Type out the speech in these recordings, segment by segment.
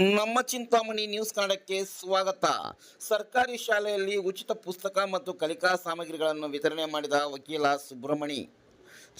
ನಮ್ಮ ಚಿಂತಾಮಣಿ ನ್ಯೂಸ್ ಕನ್ನಡಕ್ಕೆ ಸ್ವಾಗತ. ಸರ್ಕಾರಿ ಶಾಲೆಯಲ್ಲಿ ಉಚಿತ ಪುಸ್ತಕ ಮತ್ತು ಕಲಿಕಾ ಸಾಮಗ್ರಿಗಳನ್ನು ವಿತರಣೆ ಮಾಡಿದ ವಕೀಲ ಸುಬ್ರಹ್ಮಣಿ.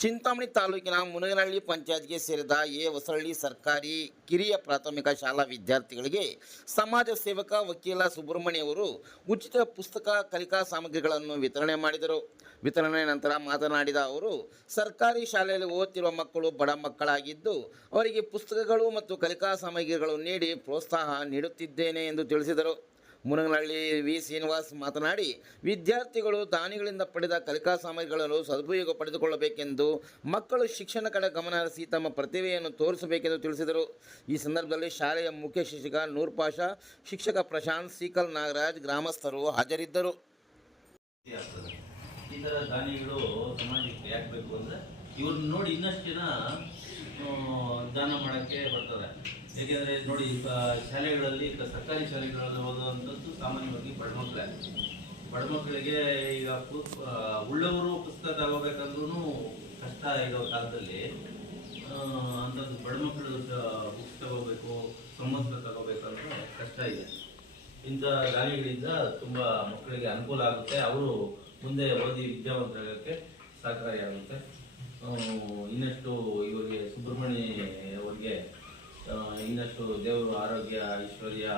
ಚಿಂತಾಮಣಿ ತಾಲೂಕಿನ ಮುನಗನಹಳ್ಳಿ ಪಂಚಾಯತ್ಗೆ ಸೇರಿದ ಎ. ಹೊಸಳ್ಳಿ ಸರ್ಕಾರಿ ಕಿರಿಯ ಪ್ರಾಥಮಿಕ ಶಾಲಾ ವಿದ್ಯಾರ್ಥಿಗಳಿಗೆ ಸಮಾಜ ಸೇವಕ ವಕೀಲ ಸುಬ್ರಹ್ಮಣ್ಯವರು ಉಚಿತ ಪುಸ್ತಕ ಕಲಿಕಾ ಸಾಮಗ್ರಿಗಳನ್ನು ವಿತರಣೆ ಮಾಡಿದರು. ವಿತರಣೆ ನಂತರ ಮಾತನಾಡಿದ ಅವರು, ಸರ್ಕಾರಿ ಶಾಲೆಯಲ್ಲಿ ಓದುತ್ತಿರುವ ಮಕ್ಕಳು ಬಡ ಮಕ್ಕಳಾಗಿದ್ದು ಅವರಿಗೆ ಪುಸ್ತಕಗಳು ಮತ್ತು ಕಲಿಕಾ ಸಾಮಗ್ರಿಗಳು ನೀಡಿ ಪ್ರೋತ್ಸಾಹ ನೀಡುತ್ತಿದ್ದೇನೆ ಎಂದು ತಿಳಿಸಿದರು. ಮುನಗನಹಳ್ಳಿ ವಿ. ಶ್ರೀನಿವಾಸ್ ಮಾತನಾಡಿ, ವಿದ್ಯಾರ್ಥಿಗಳು ದಾನಿಗಳಿಂದ ಪಡೆದ ಕಲಿಕಾ ಸಾಮಗ್ರಿಗಳನ್ನು ಸದುಪಯೋಗ ಪಡೆದುಕೊಳ್ಳಬೇಕೆಂದು ಮಕ್ಕಳು ಶಿಕ್ಷಣ ಕಡೆ ಗಮನ ಹರಿಸಿ ತಮ್ಮ ಪ್ರತಿಭೆಯನ್ನು ತೋರಿಸಬೇಕೆಂದು ತಿಳಿಸಿದರು. ಈ ಸಂದರ್ಭದಲ್ಲಿ ಶಾಲೆಯ ಮುಖ್ಯ ಶಿಕ್ಷಕ ನೂರ್ ಪಾಷಾ ಶಿಕ್ಷಕ ಪ್ರಶಾಂತ್ ಸೀಕಲ್ ನಾಗರಾಜ್ ಗ್ರಾಮಸ್ಥರು ಹಾಜರಿದ್ದರು. ಈ ಥರ ದಾನಿಗಳು ಸಮಾಜಕ್ಕೆ ಯಾಕೆ ಅಂದರೆ ಇವ್ರನ್ನ ನೋಡಿ ಇನ್ನಷ್ಟು ಜನ ಆ, ದಾನ ಮಾಡೋಕ್ಕೆ ಬರ್ತದೆ. ಏಕೆಂದರೆ ನೋಡಿ ಶಾಲೆಗಳಲ್ಲಿ ಈಗ ಸರ್ಕಾರಿ ಶಾಲೆಗಳಲ್ಲಿ ಓದುವಂಥದ್ದು ಸಾಮಾನ್ಯವಾಗಿ ಬಡಮಕ್ಕಳೇ ಬಡಮಕ್ಕಳಿಗೆ ಈಗ ಉಳ್ಳವರು ಪುಸ್ತಕ ತಗೋಬೇಕಂದ್ರೂ ಕಷ್ಟ ಇರೋ ಕಾಲದಲ್ಲಿ ಅಂಥದ್ದು ಬಡಮಕ್ಕಳು ಬುಕ್ಸ್ ತಗೋಬೇಕು ಸಂಬಂಧ ತಗೋಬೇಕಂದ್ರೆ ಕಷ್ಟ ಇದೆ. ಇಂಥ ಗಾಲಿಗಳಿಂದ ತುಂಬ ಮಕ್ಕಳಿಗೆ ಅನುಕೂಲ ಆಗುತ್ತೆ. ಅವರು ಮುಂದೆ ಓದಿ ವಿದ್ಯಾವಂತರಾಗಕ್ಕೆ ಸಹಕಾರಿಯಾಗುತ್ತೆ. ಇನ್ನಷ್ಟು ಇವರಿಗೆ ಸುಬ್ರಹ್ಮಣ್ಯ ಅವರಿಗೆ ಇನ್ನಷ್ಟು ದೇವರು ಆರೋಗ್ಯ, ಐಶ್ವರ್ಯ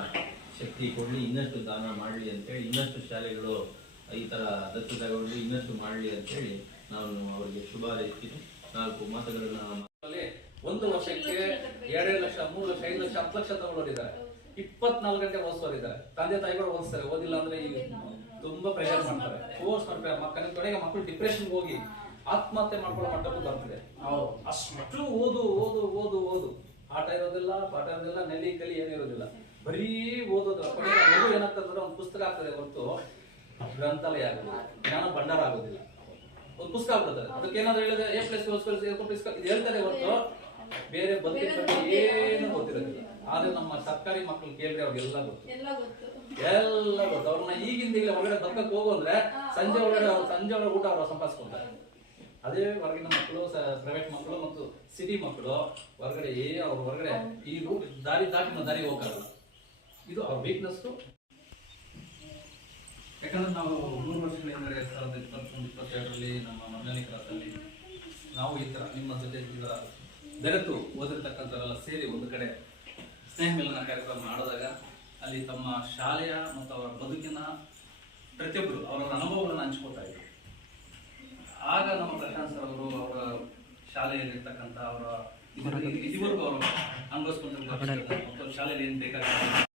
ಶಕ್ತಿ ಕೊಡಲಿ, ಇನ್ನಷ್ಟು ದಾನ ಮಾಡಲಿ ಅಂತೇಳಿ, ಇನ್ನಷ್ಟು ಶಾಲೆಗಳು ಈ ಥರ ದತ್ತು ತಗೊಂಡು ಇನ್ನಷ್ಟು ಮಾಡಲಿ ಅಂತೇಳಿ ನಾನು ಅವರಿಗೆ ಶುಭ ಹಾರೈಸ್ತೀನಿ. ನಾಲ್ಕು ಮಾತುಗಳನ್ನ ಒಂದು ವರ್ಷಕ್ಕೆ ಎರಡೆರಡು ಲಕ್ಷ, ಮೂರು ಲಕ್ಷ, ಐದು ಲಕ್ಷ, ಹತ್ತು ಲಕ್ಷ ತಗೊಂಡಿದ್ದಾರೆ ಇಪ್ಪತ್ನಾಲ್ಕು ಗಂಟೆ ಓದಿಸೋರಿದ್ದಾರೆ. ತಂದೆ ತಾಯಿಗಳು ಓದಿಸ್ತಾರೆ, ಓದಿಲ್ಲ ಅಂದ್ರೆ ತುಂಬಾ ಪ್ರೆಷರ್ ಮಾಡ್ತಾರೆ. ಫೋರ್ಸ್ ಮಾಡ್ತಾರೆ. ಮಕ್ಕಳ ಕೊನೆಗೆ ಮಕ್ಕಳು ಡಿಪ್ರೆಷನ್ ಹೋಗಿ ಆತ್ಮಹತ್ಯೆ ಮಾಡ್ಕೊಳ್ಳೋ ಮಟ್ಟಕ್ಕೂ ಬರ್ತದೆ ಅಷ್ಟು ಓದು ಓದು ಓದು ಓದು. ಆಟ ಇರೋದಿಲ್ಲ ಪಾಠ ಇರೋದಿಲ್ಲ ನೆಲಿ ಕಲಿ ಏನಿರೋದಿಲ್ಲ ಬರೀ ಓದೋದು. ಮಗು ಏನಾಗ್ತದೆ ಒಂದು ಪುಸ್ತಕ ಆಗ್ತದೆ ಹೊರತು. ಗ್ರಂಥಾಲಯ ಆಗೋದಿಲ್ಲ ಜ್ಞಾನ ಭಂಡಾರ ಆಗೋದಿಲ್ಲ. ಒಂದು ಪುಸ್ತಕ ಆಗ್ಬಿಡ್ತದೆ ಅದಕ್ಕೆ ಏನಾದ್ರು ಹೇಳಿದ್ರೆ ಎ ಪ್ಲಸ್ ಪುಸ್ತಕ ಇದು ಹೇಳ್ತಾರೆ ಹೊರತು. ಬೇರೆ ಬದುಕಿನ ಬಗ್ಗೆ ಏನು ಗೊತ್ತಿರೋದಿಲ್ಲ. ಆದ್ರೆ ನಮ್ಮ ಸರ್ಕಾರಿ ಮಕ್ಕಳು ಕೇಳಿದ್ರೆ ಅವ್ರಿಗೆಲ್ಲ ಗೊತ್ತು. ಎಲ್ಲ ಗೊತ್ತು. ಎಲ್ಲ ಗೊತ್ತು. ಅವ್ರನ್ನ ಈಗಿಂದ ಈಗ ಹೊರಗಡೆ ಬದುಕಕ್ಕೆ ಹೋಗೋದ್ರೆ ಅಂದ್ರೆ ಸಂಜೆ ಒಳಗಡೆ ಅವ್ರು ಸಂಜೆ ಒಳಗಡೆ ಊಟ ಅವ್ರು ಸಂಪಾದಿಸ್ಕೊಂತಾರೆ ಅದೇ ಹೊರಗಿನ ಮಕ್ಕಳು ಪ್ರೈವೇಟ್ ಮಕ್ಕಳು ಮತ್ತು ಸಿಟಿ ಮಕ್ಕಳು ಹೊರಗಡೆ ಏ, ಅವ್ರ ಹೊರಗಡೆ ಈ ರೂಟ್ ದಾರಿ ದಾಟಿ ದಾರಿ ಹೋಗಲ್ಲ ಇದು ಅವ್ರ ವೀಕ್ನೆಸ್ ಯಾಕಂದ್ರೆ ನಾವು ಮೂರು ವರ್ಷಗಳಿಂದ ಎರಡ್ ಸಾವಿರದ ಇಪ್ಪತ್ತೊಂದು, ಇಪ್ಪತ್ತೆರಡರಲ್ಲಿ ನಮ್ಮ ಮನೆಯಲ್ಲಿ ಕ್ಲಾಸಲ್ಲಿ ನಾವು ಈ ಥರ ನಿಮ್ಮ ಜೊತೆ ಇದರ ಬೆರೆತು ಓದಿರ್ತಕ್ಕಂಥವರೆಲ್ಲ ಸೇರಿ ಒಂದು ಕಡೆ ಸ್ನೇಹ ಮಿಲನ ಕಾರ್ಯಕ್ರಮ ಮಾಡಿದಾಗ ಅಲ್ಲಿ ತಮ್ಮ ಶಾಲೆಯ ಮತ್ತು ಅವರ ಬದುಕಿನ ಪ್ರತಿಯೊಬ್ಬರು ಅವರ ಅನುಭವಗಳನ್ನು ಹಂಚ್ಕೋತಾ ಇದ್ರು. ಆಗ ನಮ್ಮ ಪ್ರಶಾಂತ್ ಸರ್ ಅವರು ಅವರ ಶಾಲೆಯಲ್ಲಿರ್ತಕ್ಕಂಥ ಅವರ ಇದುವರೆಗೂ ಅವರು ಅನುಭವಿಸ್ಕೊಂಡಿರುವ ಮತ್ತು ಶಾಲೆಯಲ್ಲಿ ಏನು ಬೇಕಾಗುತ್ತೆ?